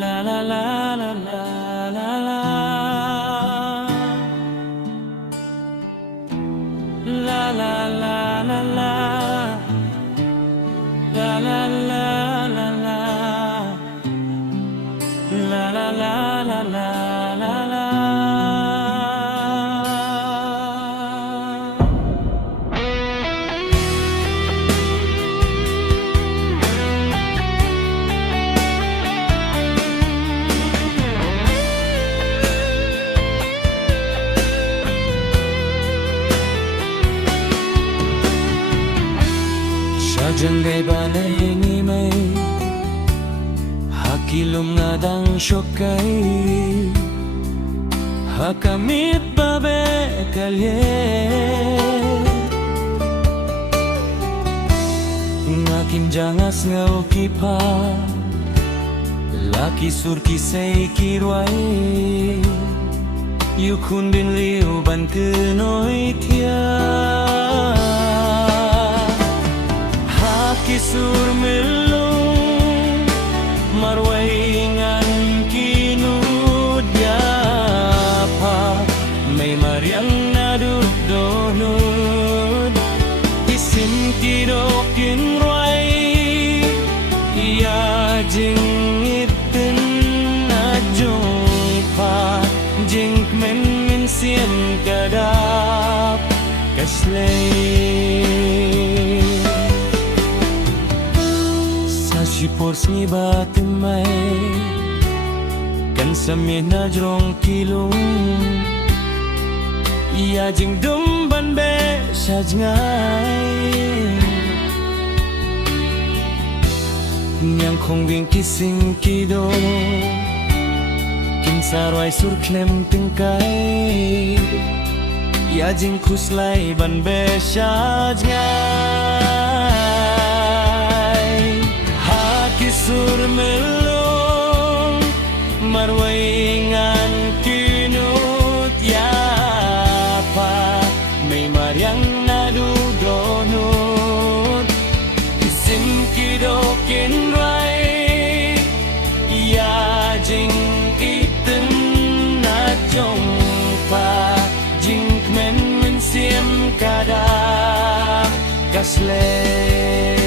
La la la la la la la la la la la la la la la la la la 正给把你你美Hakilum ngadang syokai Hakamit babe kalye Ngakim jangas ngau kipa Laki surki say kirwai Yukun bin liu ban kenoi tia Kisur melung marwaingan kinud yapa may mariang naduk donud isim kidokin rwai ya jing itin na jungpa jing men min sien kadap kaslay Sipors ni batimay Kan samye na jrong kilung Iya jing dumban be sajngay Nyang kong wing kising kido Kim sarway sur klem tingkay Iya jing kuslay ban be sajngay Kisur melung marwaingan kinut yapa may mariang nadudonut isim kidokin rai ya jing iten na jongpa jing men men siem kada kaslay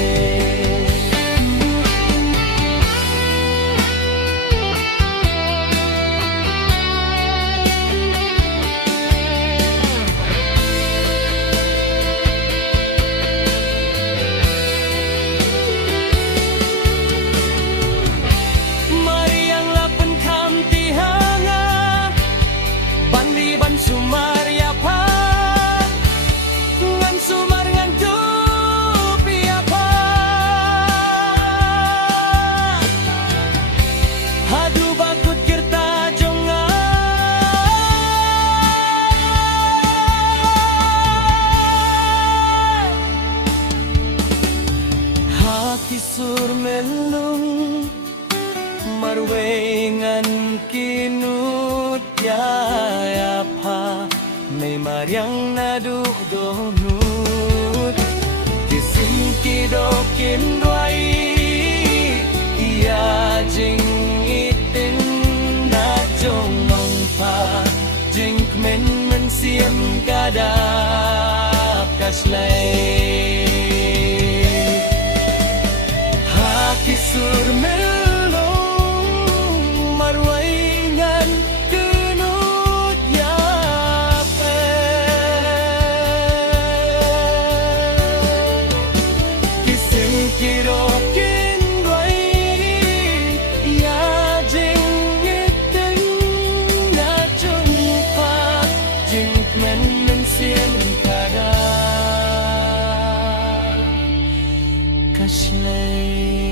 Kisur melung marwengan kinut yapa may mariang naduk donut kisim kidokin dwai iya jing itin na jongong pa jing men men siem kadap kaslay Kisur melung marwaingan kenut yape Kisim kidokin dwai ya jing iten na jungpa jing men men sien kada kaslay